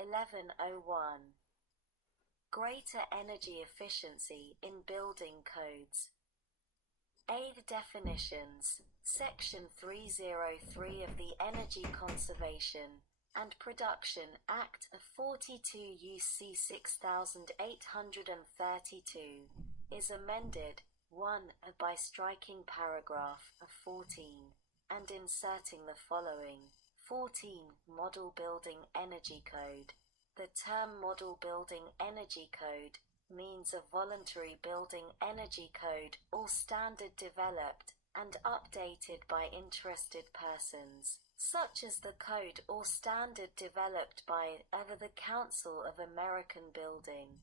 1101. Greater energy efficiency in building codes. A. Definitions. Section 303 of the Energy Conservation and Production Act of 42 U.C. 6832 is amended 1. By striking paragraph 14 and inserting the following. 14. Model Building Energy Code. The term Model Building Energy Code means a voluntary building energy code or standard developed and updated by interested persons, such as the code or standard developed by either the Council of American Building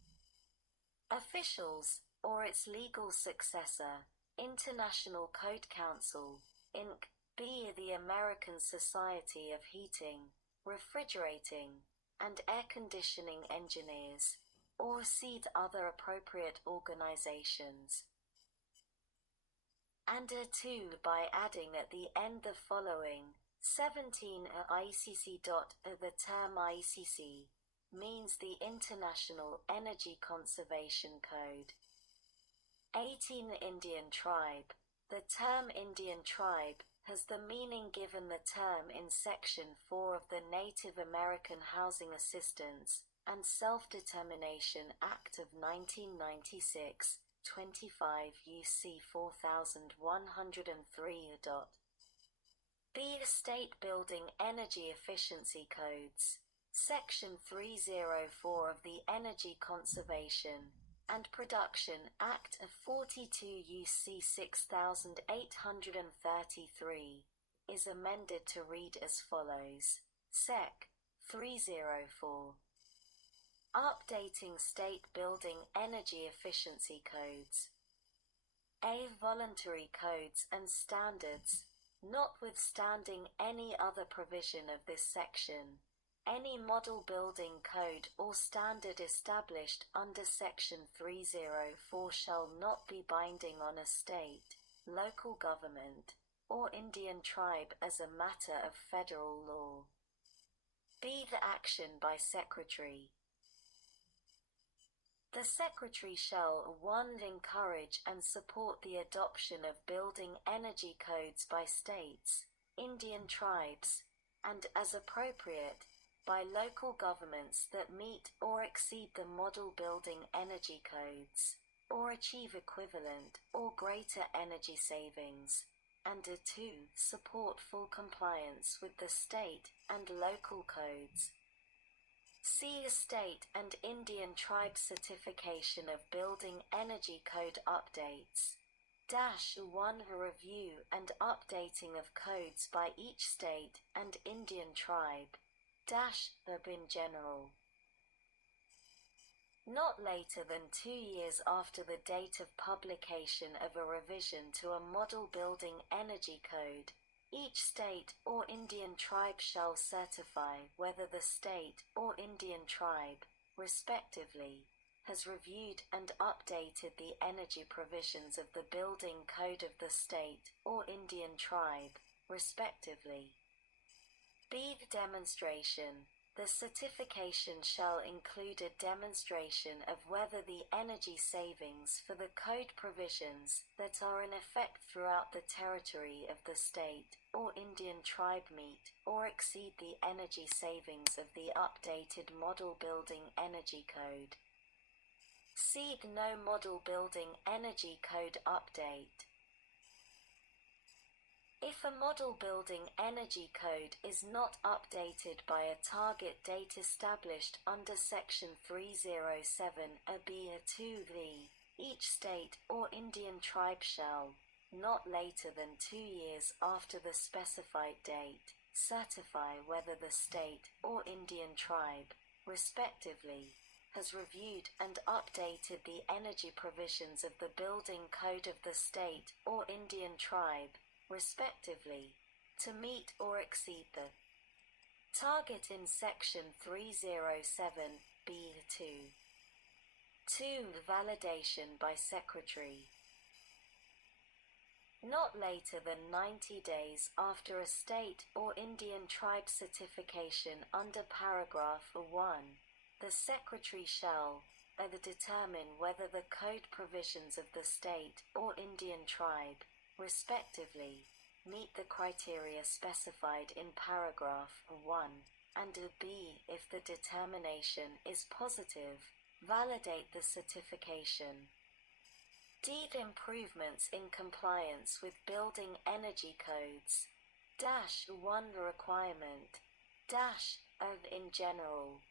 Officials or its legal successor, International Code Council, Inc., b. the American Society of Heating, Refrigerating, and Air Conditioning Engineers, or c. other appropriate organizations. And 2. By adding at the end the following. 17. ICC. The term ICC means the International Energy Conservation Code. 18. Indian Tribe. The term Indian Tribe has the meaning given the term in Section 4 of the Native American Housing Assistance and Self-Determination Act of 1996, 25 U.C. 4103. B. State Building Energy Efficiency Codes. Section 304 of the Energy Conservation and Production Act of 42 U.C. 6833 is amended to read as follows. Sec. 304. Updating State Building Energy Efficiency Codes. A. Voluntary codes and standards. Notwithstanding any other provision of this section, any model building code or standard established under Section 304 shall not be binding on a state, local government, or Indian tribe as a matter of federal law. B. The action by Secretary. The Secretary shall 1. Encourage and support the adoption of building energy codes by states, Indian tribes, and, as appropriate, by local governments that meet or exceed the model building energy codes, or achieve equivalent or greater energy savings, and 2. Support full compliance with the state and local codes. C. State and Indian Tribe Certification of Building Energy Code Updates. 1. Review and updating of codes by each state and Indian tribe. In general. Not later than 2 years after the date of publication of a revision to a model building energy code, each state or Indian tribe shall certify whether the state or Indian tribe, respectively, has reviewed and updated the energy provisions of the building code of the state or Indian tribe, respectively. B. Demonstration. The certification shall include a demonstration of whether the energy savings for the code provisions that are in effect throughout the territory of the state or Indian tribe meet or exceed the energy savings of the updated Model Building Energy Code. C. No Model Building Energy Code Update. If a model building energy code is not updated by a target date established under Section 307 B2V, each state or Indian tribe shall, not later than 2 years after the specified date, certify whether the state or Indian tribe, respectively, has reviewed and updated the energy provisions of the building code of the state or Indian tribe, respectively, to meet or exceed the target in Section 307 B2. 2. Validation by Secretary. not later than 90 days after a state or Indian tribe certification under paragraph 1, the Secretary shall either determine whether the code provisions of the state or Indian tribe, respectively, meet the criteria specified in paragraph 1, and b. if the determination is positive, validate the certification. Deed improvements in compliance with building energy codes. -1 requirement. -of in general.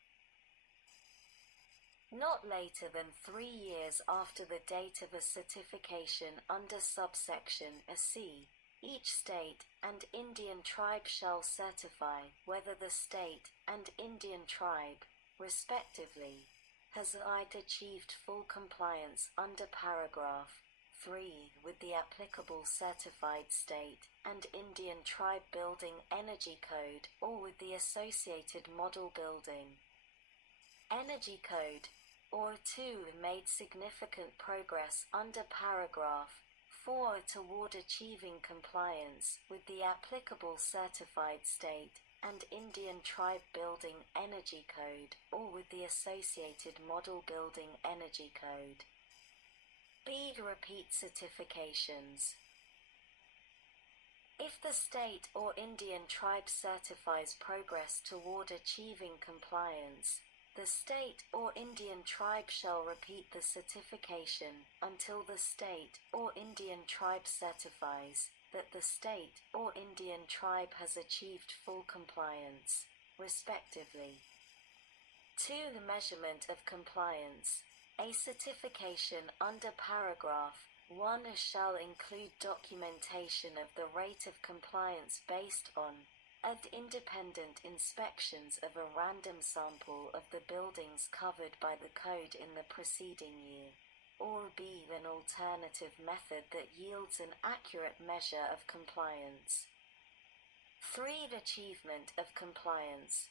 Not later than 3 years after the date of a certification under subsection C, each state and Indian tribe shall certify whether the state and Indian tribe, respectively, has either achieved full compliance under paragraph 3 with the applicable certified state and Indian tribe building energy code or with the associated model building energy code, or 2 made significant progress under paragraph 4 toward achieving compliance with the applicable certified state and Indian tribe building energy code or with the associated model building energy code. B. Repeat certifications. If the state or Indian tribe certifies progress toward achieving compliance, the state or Indian tribe shall repeat the certification until the state or Indian tribe certifies that the state or Indian tribe has achieved full compliance, respectively. 2. The measurement of compliance. A certification under paragraph 1 shall include documentation of the rate of compliance based on independent inspections of a random sample of the buildings covered by the code in the preceding year, or b. an alternative method that yields an accurate measure of compliance. 3. Achievement of compliance.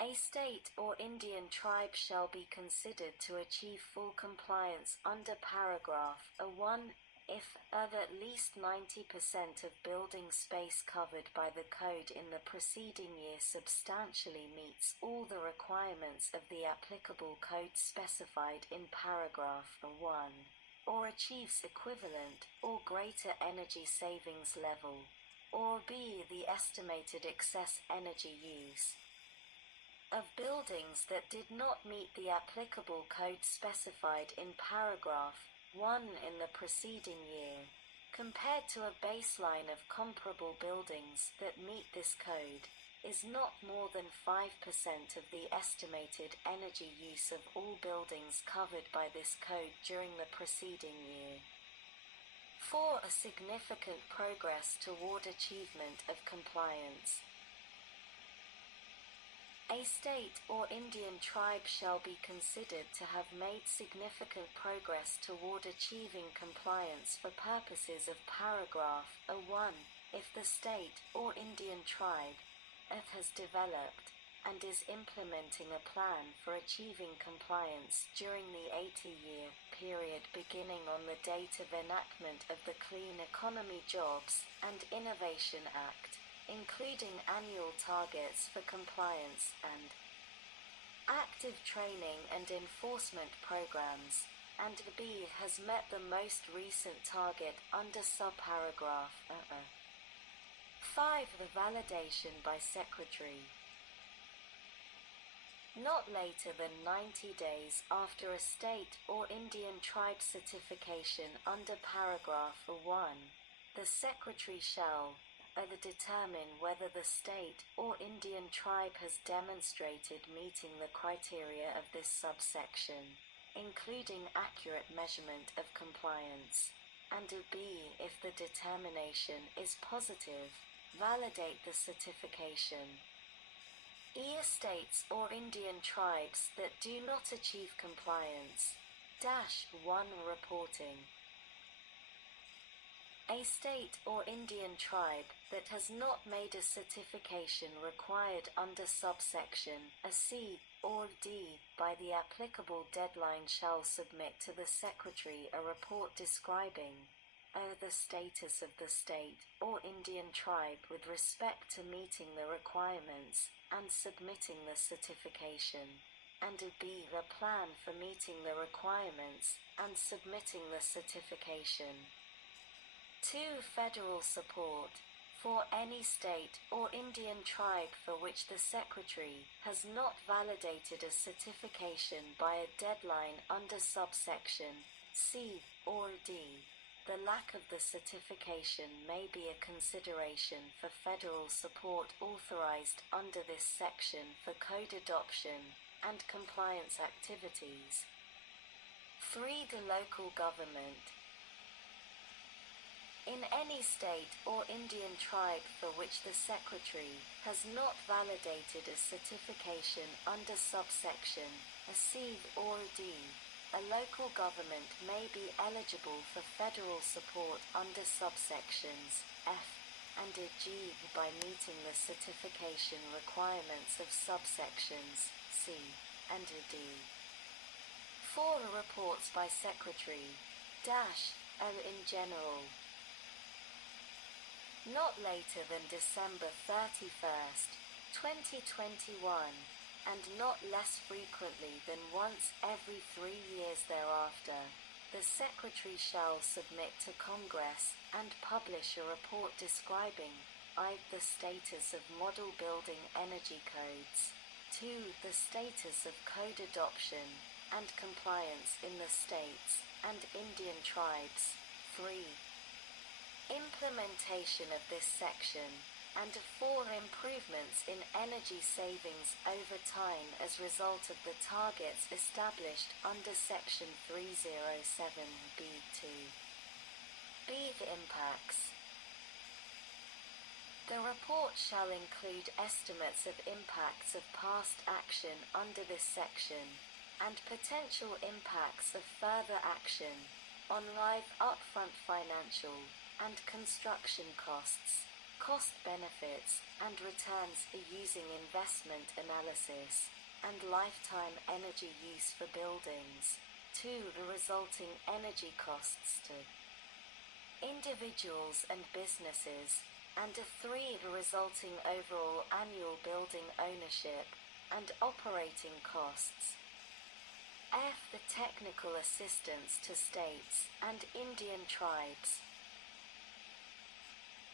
A state or Indian tribe shall be considered to achieve full compliance under paragraph 1 if at least 90% of building space covered by the code in the preceding year substantially meets all the requirements of the applicable code specified in paragraph 1, or achieves equivalent or greater energy savings level, or b. the estimated excess energy use of buildings that did not meet the applicable code specified in paragraph 1 in the preceding year, compared to a baseline of comparable buildings that meet this code, is not more than 5% of the estimated energy use of all buildings covered by this code during the preceding year. 4. A significant progress toward achievement of compliance. A state or Indian tribe shall be considered to have made significant progress toward achieving compliance for purposes of paragraph 1 if the state or Indian tribe has developed and is implementing a plan for achieving compliance during the 80-year period beginning on the date of enactment of the Clean Economy Jobs and Innovation Act, including annual targets for compliance and active training and enforcement programs, and b. has met the most recent target under subparagraph 5. The validation by Secretary. Not later than 90 days after a state or Indian tribe certification under paragraph 1, the Secretary shall either determine whether the state or Indian tribe has demonstrated meeting the criteria of this subsection, including accurate measurement of compliance, and b. if the determination is positive, validate the certification. States or Indian tribes that do not achieve compliance. -1 reporting. A state or Indian tribe that has not made a certification required under subsection a C or D by the applicable deadline shall submit to the Secretary a report describing the status of the state or Indian tribe with respect to meeting the requirements and submitting the certification, and B. the plan for meeting the requirements and submitting the certification. 2. Federal support for any state or Indian tribe for which the Secretary has not validated a certification by a deadline under subsection C or D. The lack of the certification may be a consideration for federal support authorized under this section for code adoption and compliance activities. 3. The local government. In any state or Indian tribe for which the Secretary has not validated a certification under subsection a C or D, a local government may be eligible for federal support under subsections F and G by meeting the certification requirements of subsections C and D. 4. Reports by Secretary -O in general. Not later than December 31st, 2021, and not less frequently than once every 3 years thereafter, the Secretary shall submit to Congress and publish a report describing the status of model building energy codes, 2. the status of code adoption and compliance in the states and Indian tribes, 3. implementation of this section, and 4. improvements in energy savings over time as result of the targets established under Section 307(b)(2). B. The impacts. The report shall include estimates of impacts of past action under this section, and potential impacts of further action on live upfront financial and construction costs, cost benefits and returns using investment analysis, and lifetime energy use for buildings, 2. the resulting energy costs to individuals and businesses, and 3. the resulting overall annual building ownership and operating costs. F. The technical assistance to states and Indian tribes.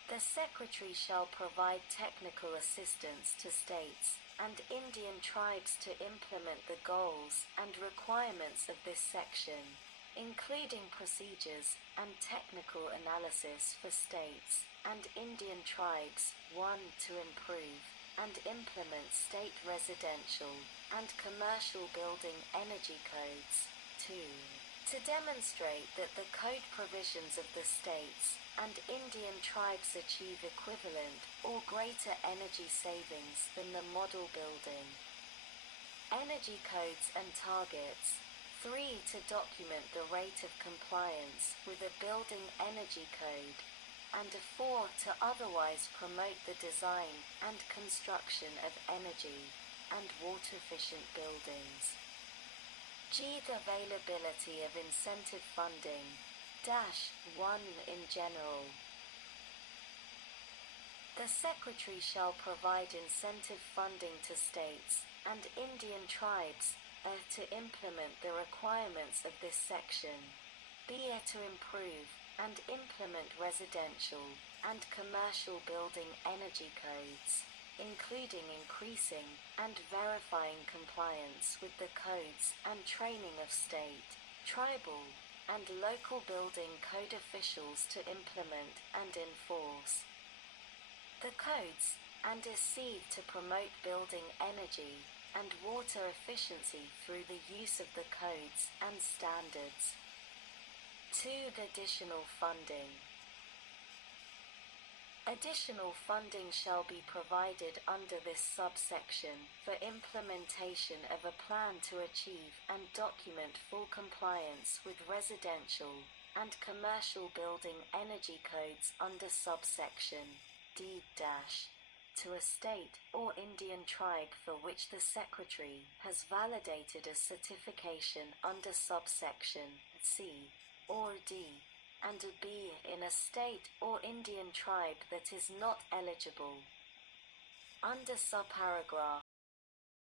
The Secretary shall provide technical assistance to states and Indian tribes to implement the goals and requirements of this section, including procedures and technical analysis for states and Indian tribes, 1. to improve and implement state residential and commercial building energy codes, 2. to demonstrate that the code provisions of the states and Indian tribes achieve equivalent or greater energy savings than the model building energy codes and targets, 3. to document the rate of compliance with a building energy code, and 4. to otherwise promote the design and construction of energy and water-efficient buildings. G. The availability of incentive funding -1 in general. The Secretary shall provide incentive funding to states and Indian tribes to implement the requirements of this section, b. to improve and implement residential and commercial building energy codes, including increasing and verifying compliance with the codes and training of state, tribal, and local building code officials to implement and enforce the codes, and is C. to promote building energy and water efficiency through the use of the codes and standards. 2. Additional funding. Additional funding shall be provided under this subsection for implementation of a plan to achieve and document full compliance with residential and commercial building energy codes under subsection deed dash to a state or Indian tribe for which the Secretary has validated a certification under subsection C or D, and a B in a state or Indian tribe that is not eligible. Under subparagraph